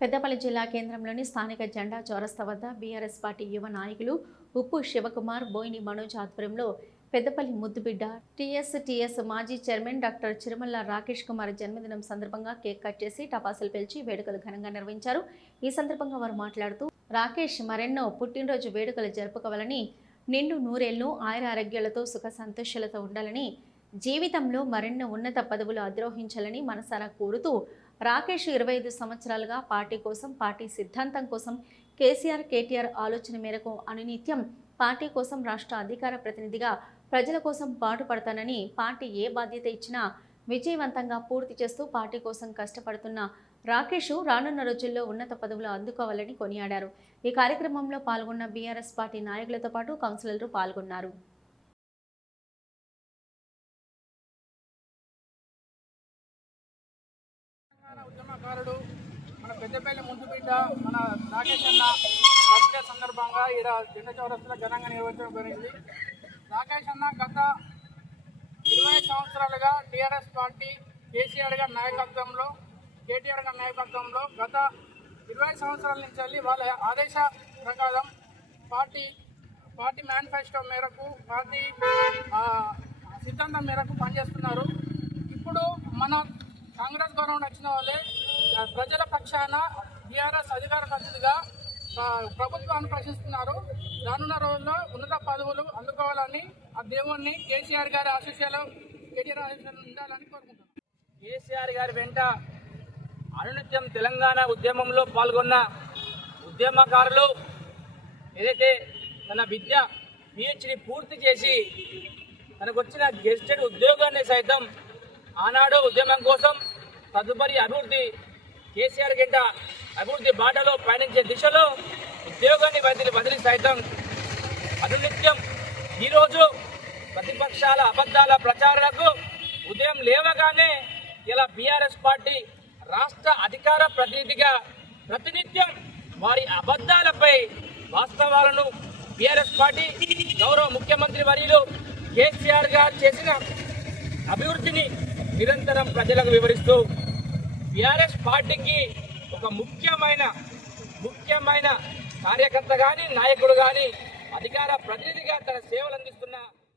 పెద్దపల్లి జిల్లా కేంద్రంలోని స్థానిక జెండా చౌరస్తా వద్ద బీఆర్ఎస్ పార్టీ యువ నాయకులు ఉప్పు శివకుమార్, బోయిని మనోజ్ ఆధ్వర్యంలో పెద్దపల్లి ముద్దుబిడ్డ టీఎస్ మాజీ చైర్మన్ డాక్టర్ చిరుమల్ల రాకేష్ కుమార్ జన్మదినం సందర్భంగా కేక్ కట్ చేసి టపాసులు పేల్చి వేడుకలు ఘనంగా నిర్వహించారు. ఈ సందర్భంగా వారు మాట్లాడుతూ రాకేష్ మరెన్నో పుట్టినరోజు వేడుకలు జరుపుకోవాలని, నిండు నూరేళ్లు ఆయురారోగ్యాలతో సుఖ సంతోషాలతో ఉండాలని, జీవితంలో మరెన్నో ఉన్నత పదవులు అధిరోహించాలని మనసారా కోరుతూ రాకేష్ 25 సంవత్సరాలుగా పార్టీ కోసం, పార్టీ సిద్ధాంతం కోసం, కేటీఆర్ ఆలోచన మేరకు అనునిత్యం పార్టీ కోసం రాష్ట్ర అధికార ప్రతినిధిగా ప్రజల కోసం పాటుపడతానని, పార్టీ ఏ బాధ్యత ఇచ్చినా విజయవంతంగా పూర్తి చేస్తూ పార్టీ కోసం కష్టపడుతున్న రాకేష్ రానున్న రోజుల్లో ఉన్నత పదవులు అందుకోవాలని కొనియాడారు. ఈ కార్యక్రమంలో పాల్గొన్న బీఆర్ఎస్ పార్టీ నాయకులతో పాటు కౌన్సిలర్లు పాల్గొన్నారు. ఉద్యమకారుడు మన పెద్దపల్లి ముద్దుబిడ్డ మన రాకేష్ అన్న బర్త్డే సందర్భంగా ఇక్కడ జెండా చౌరస్తాలో ఘనంగా నిర్వహించడం జరిగింది. రాకేష్ అన్న గత 20 సంవత్సరాలుగా టీఆర్ఎస్ పార్టీ కేటీఆర్ గారి నాయకత్వంలో గత 20 సంవత్సరాల నుంచి వెళ్ళి వాళ్ళ ఆదేశ ప్రకారం పార్టీ మేనిఫెస్టో మేరకు, పార్టీ సిద్ధాంతం మేరకు పనిచేస్తున్నారు. ఇప్పుడు మన కాంగ్రెస్ గవర్నమెంట్ వచ్చిన వాళ్ళే ప్రజల పక్షాన బీఆర్ఎస్ అధికార ప్రతినిధిగా ప్రభుత్వాన్ని ప్రశ్నిస్తున్నారు. రానున్న రోజుల్లో ఉన్నత పదవులు అందుకోవాలని ఆ దేవుణ్ణి కేసీఆర్ గారి ఆశీస్సులు ఉండాలని కోరుకుంటున్నారు. కేసీఆర్ గారి వెంట అనునిత్యం తెలంగాణ ఉద్యమంలో పాల్గొన్న ఉద్యమకారులు ఏదైతే తన విద్య PhD పూర్తి చేసి తనకు వచ్చిన గెస్టెడ్ ఉద్యోగాన్ని సైతం ఆనాడు ఉద్యమం కోసం తదుపరి అభివృద్ధి కేసీఆర్ గంట అభివృద్ధి బాటలో పయనించే దిశలో ఉద్యోగాన్ని బదిలీ సైతం అనునిత్యం ఈరోజు ప్రతిపక్షాల అబద్ధాల ప్రచారాలకు ఉదయం లేవగానే ఇలా బీఆర్ఎస్ పార్టీ రాష్ట్ర అధికార ప్రతినిధిగా ప్రతినిత్యం వారి అబద్ధాలపై వాస్తవాలను బీఆర్ఎస్ పార్టీ గౌరవ ముఖ్యమంత్రి వర్యులు కేసీఆర్ గారు చేసిన అభివృద్ధిని నిరంతరం ప్రజలకు వివరిస్తూ బీఆర్ఎస్ పార్టీకి ఒక ముఖ్యమైన కార్యకర్త కానీ, నాయకుడు కానీ, అధికార ప్రతినిధిగా తన సేవలు అందిస్తున్న